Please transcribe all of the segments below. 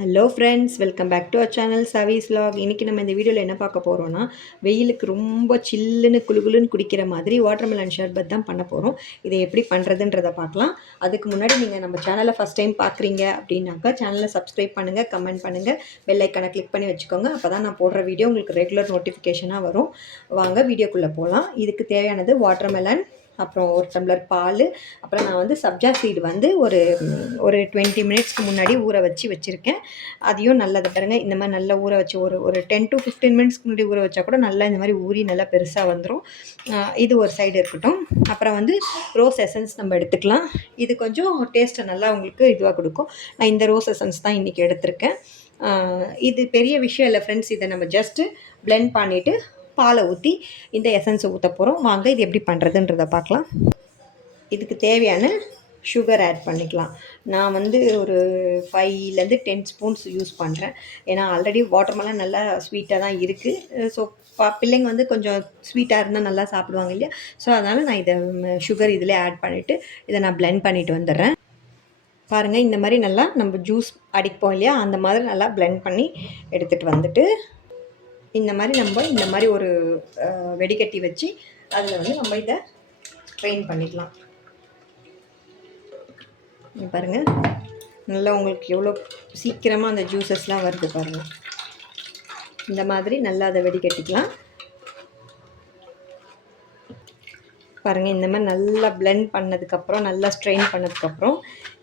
Hello friends, welcome back to our channel சவீஸ் vlog. இன்றைக்கி நம்ம இந்த வீடியோவில் என்ன பார்க்க போகிறோன்னா, வெயிலுக்கு ரொம்ப சில்லுன்னு குளுகுலுன்னு குடிக்கிற மாதிரி வாட்டர்மெலன் ஷர்பத் தான் பண்ண போகிறோம். இதை எப்படி பண்ணுறதுன்றதை பார்க்கலாம். அதுக்கு முன்னாடி நீங்கள் நம்ம சேனலை ஃபஸ்ட் டைம் பார்க்குறீங்க அப்படின்னாக்கா சேனலை சப்ஸ்கிரைப் பண்ணுங்கள், கமெண்ட் பண்ணுங்கள், பெல் ஐக்கனை கிளிக் பண்ணி வச்சுக்கோங்க. அப்போ தான் நான் போடுற வீடியோ உங்களுக்கு ரெகுலர் நோட்டிஃபிகேஷனாக வரும். வாங்க வீடியோக்குள்ளே போகலாம். இதுக்கு தேவையானது வாட்டர்மெலன், அப்புறம் ஒரு டம்ளர் பால், அப்புறம் நான் வந்து சப்ஜா சீடு வந்து ஒரு 20 மினிட்ஸ்க்கு முன்னாடி ஊற வச்சுருக்கேன். அதையும் நல்லது பாருங்கள், இந்த மாதிரி நல்லா ஊற வச்சு ஒரு 10 to 15 மினிட்ஸ்க்கு முன்னாடி ஊற வச்சா கூட நல்லா இந்த மாதிரி ஊறி நல்லா பெருசாக வந்துடும். இது ஒரு சைடு இருக்கட்டும். அப்புறம் வந்து ரோஸ் எசன்ஸ் நம்ம எடுத்துக்கலாம். இது கொஞ்சம் டேஸ்ட்டை நல்லா உங்களுக்கு இதுவாக கொடுக்கும். நான் இந்த ரோஸ் எசன்ஸ் தான் இன்றைக்கி எடுத்திருக்கேன். இது பெரிய விஷயம் இல்லை ஃப்ரெண்ட்ஸ். இதை நம்ம ஜஸ்ட்டு பிளெண்ட் பண்ணிவிட்டு பாலை ஊற்றி இந்த எசன்ஸை ஊற்ற போகிறோம். வாங்க இது எப்படி பண்ணுறதுன்றதை பார்க்கலாம். இதுக்கு தேவையான சுகர் ஆட் பண்ணிக்கலாம். நான் வந்து ஒரு 5 to 10 ஸ்பூன்ஸ் யூஸ் பண்ணுறேன். ஏன்னா ஆல்ரெடி வாட்டர்மெலன் நல்லா ஸ்வீட்டாக தான் இருக்குது. ஸோ பிள்ளைங்க வந்து கொஞ்சம் ஸ்வீட்டாக இருந்தால் நல்லா சாப்பிடுவாங்க இல்லையா? ஸோ அதனால் நான் இதை சுகர் இதில் ஆட் பண்ணிவிட்டு இதை நான் பிளெண்ட் பண்ணிவிட்டு வந்துடுறேன். பாருங்கள், இந்த மாதிரி நல்லா நம்ம ஜூஸ் அடிப்போம் இல்லையா, அந்த மாதிரி நல்லா பிளெண்ட் பண்ணி எடுத்துகிட்டு வந்துட்டு இந்த மாதிரி ஒரு வெடிக்கட்டி வச்சு அதில் வந்து நம்ம இதை ஸ்ட்ரெயின் பண்ணிக்கலாம். பாருங்கள், நல்லா உங்களுக்கு எவ்வளோ சீக்கிரமாக அந்த ஜூஸஸ்லாம் வருது பாருங்கள். இந்த மாதிரி நல்லா அதை வெடிக்கட்டிக்கலாம். பாருங்கள், இந்த மாதிரி நல்லா பிளெண்ட் பண்ணதுக்கப்புறம், நல்லா ஸ்ட்ரெயின் பண்ணதுக்கப்புறம்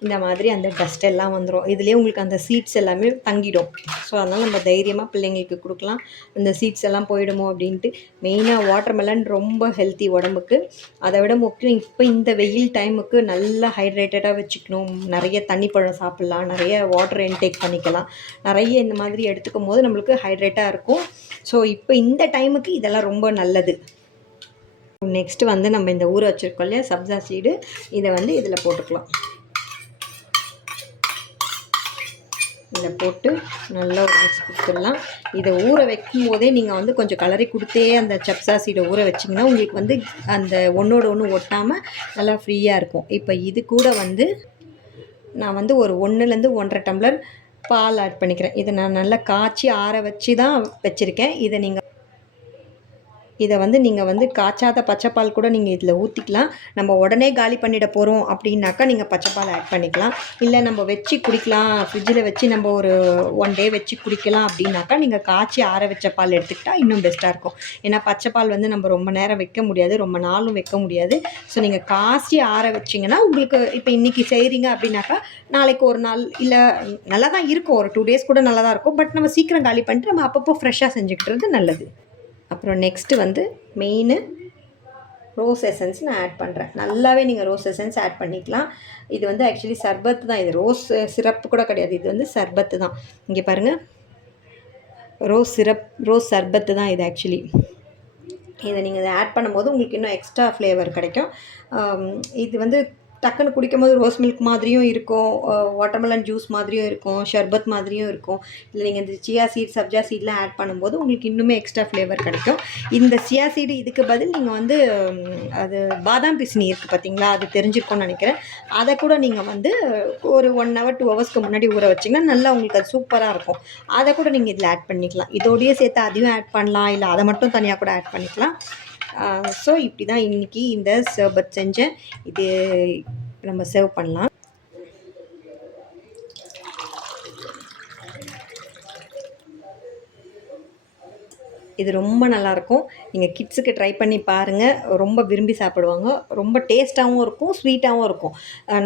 இந்த மாதிரி அந்த டஸ்ட் எல்லாம் வந்துடும். இதுலேயே உங்களுக்கு அந்த சீட்ஸ் எல்லாமே தங்கிடும். ஸோ அதனால் நம்ம தைரியமாக பிள்ளைங்களுக்கு கொடுக்கலாம். அந்த சீட்ஸ் எல்லாம் போயிடுமோ அப்படின்ட்டு. மெயினாக வாட்டர்மெலன் ரொம்ப ஹெல்த்தி உடம்புக்கு. அதை விட முக்கியம் இப்போ இந்த வெயில் டைமுக்கு நல்லா ஹைட்ரேட்டடாக வச்சுக்கணும். நிறைய தண்ணி பழம் சாப்பிட்லாம், நிறைய வாட்டர் இன்டேக் பண்ணிக்கலாம். நிறைய இந்த மாதிரி எடுத்துக்கும் போது நம்மளுக்கு ஹைட்ரேட்டாக இருக்கும். ஸோ இப்போ இந்த டைமுக்கு இதெல்லாம் ரொம்ப நல்லது. நெக்ஸ்ட்டு வந்து நம்ம இந்த ஊற வச்சுருக்கோம் இல்லையா சப்ஜா சீடு, இதை வந்து இதில் போட்டுக்கலாம். இதில் போட்டு நல்லா ஒரு மிக்ஸ் கொடுத்துடலாம். இதை ஊற வைக்கும் போதே நீங்கள் வந்து கொஞ்சம் கலரி கொடுத்தே அந்த சப்ஜா சீடை ஊற வச்சிங்கன்னா உங்களுக்கு வந்து அந்த ஒன்றோட ஒன்று ஒட்டாமல் நல்லா ஃப்ரீயாக இருக்கும். இப்போ இது கூட வந்து நான் வந்து ஒரு 1 to 1.5 டம்ளர் பால் ஆட் பண்ணிக்கிறேன். இதை நான் நல்லா காய்ச்சி ஆற வச்சு தான் வச்சுருக்கேன். இதை வந்து நீங்கள் வந்து காய்ச்சாத பச்சைப்பால் கூட நீங்கள் இதில் ஊற்றிக்கலாம். நம்ம உடனே காலி பண்ணிட போகிறோம் அப்படின்னாக்கா நீங்கள் பச்சைப்பால் ஆட் பண்ணிக்கலாம். இல்லை நம்ம வச்சு குடிக்கலாம், ஃப்ரிட்ஜில் வச்சு நம்ம ஒரு 1 day வச்சு குடிக்கலாம் அப்படின்னாக்கா நீங்கள் காய்ச்சி ஆற வச்ச பால் எடுத்துக்கிட்டால் இன்னும் பெஸ்ட்டாக இருக்கும். ஏன்னா பச்சைப்பால் வந்து நம்ம ரொம்ப நேரம் வைக்க முடியாது, ரொம்ப நாளும் வைக்க முடியாது. ஸோ நீங்கள் காய்ச்சி ஆற வச்சிங்கன்னா உங்களுக்கு இப்போ இன்றைக்கி செய்கிறீங்க அப்படின்னாக்கா நாளைக்கு ஒரு நாள் இல்லை நல்லா தான் இருக்கும், ஒரு 2 days கூட நல்லா தான் இருக்கும். பட் நம்ம சீக்கிரம் காலி பண்ணிட்டு நம்ம அப்பப்போ ஃப்ரெஷ்ஷாக செஞ்சுக்கிட்டுறது நல்லது. அப்புறம் நெக்ஸ்ட்டு வந்து மெயின் ரோஸ் எசன்ஸ் நான் ஆட் பண்ணுறேன். நல்லாவே நீங்கள் ரோஸ் எசன்ஸ் ஆட் பண்ணிக்கலாம். இது வந்து ஆக்சுவலி சர்பத்து தான், இது ரோஸ் சிரப்பு கூட கிடையாது, இது வந்து சர்பத்து தான். இங்கே பாருங்கள், ரோஸ் சர்பத்து தான் இது ஆக்சுவலி. இதை நீங்கள் இதை ஆட் பண்ணும்போது உங்களுக்கு இன்னும் எக்ஸ்ட்ரா ஃப்ளேவர் கிடைக்கும். இது வந்து டக்குன்னு குடிக்கும் போது ரோஸ் மில்க் மாதிரியும் இருக்கும், வாட்டர்மெலன் ஜூஸ் மாதிரியும் இருக்கும், ஷர்பத் மாதிரியும் இருக்கும். இல்லை நீங்கள் இந்த சியா சீட் சப்ஜா சீட்லாம் ஆட் பண்ணும்போது உங்களுக்கு இன்னுமே எக்ஸ்ட்ரா ஃப்ளேவர் கிடைக்கும். இந்த சியா சீடு இதுக்கு பதில் நீங்கள் வந்து அது பாதாம் பிசினி இருக்குது பார்த்தீங்களா, அது தெரிஞ்சிருக்கும்னு நினைக்கிறேன். அதை கூட நீங்கள் வந்து ஒரு 1 hour 2 hours முன்னாடி ஊற வச்சிங்கன்னா நல்லா உங்களுக்கு அது சூப்பராக இருக்கும். அதை கூட நீங்கள் இதில் ஆட் பண்ணிக்கலாம். இதோடையே சேர்த்து அதையும் ஆட் பண்ணலாம், இல்லை அதை மட்டும் தனியாக கூட ஆட் பண்ணிக்கலாம். ஸோ இப்படி தான் இன்றைக்கி இந்த ஷர்பத் செஞ்சேன். இது நம்ம சர்வ் பண்ணலாம். இது ரொம்ப நல்லாயிருக்கும். நீங்கள் கிட்ஸுக்கு ட்ரை பண்ணி பாருங்கள், ரொம்ப விரும்பி சாப்பிடுவாங்க. ரொம்ப டேஸ்ட்டாகவும் இருக்கும், ஸ்வீட்டாகவும் இருக்கும்.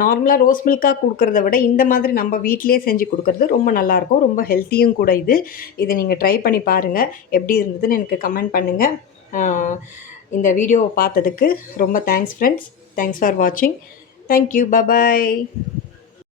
நார்மலாக ரோஸ் மில்காக கொடுக்குறத விட இந்த மாதிரி நம்ம வீட்டிலே செஞ்சு கொடுக்குறது ரொம்ப நல்லாயிருக்கும், ரொம்ப ஹெல்த்தியும் கூட. இதை நீங்கள் ட்ரை பண்ணி பாருங்கள். எப்படி இருந்ததுன்னு எனக்கு கமெண்ட் பண்ணுங்கள். இந்த வீடியோவை பார்த்ததுக்கு ரொம்ப தேங்க்ஸ் ஃப்ரெண்ட்ஸ். தேங்க்ஸ் ஃபார் வாட்சிங். தேங்க்யூ. பாய்.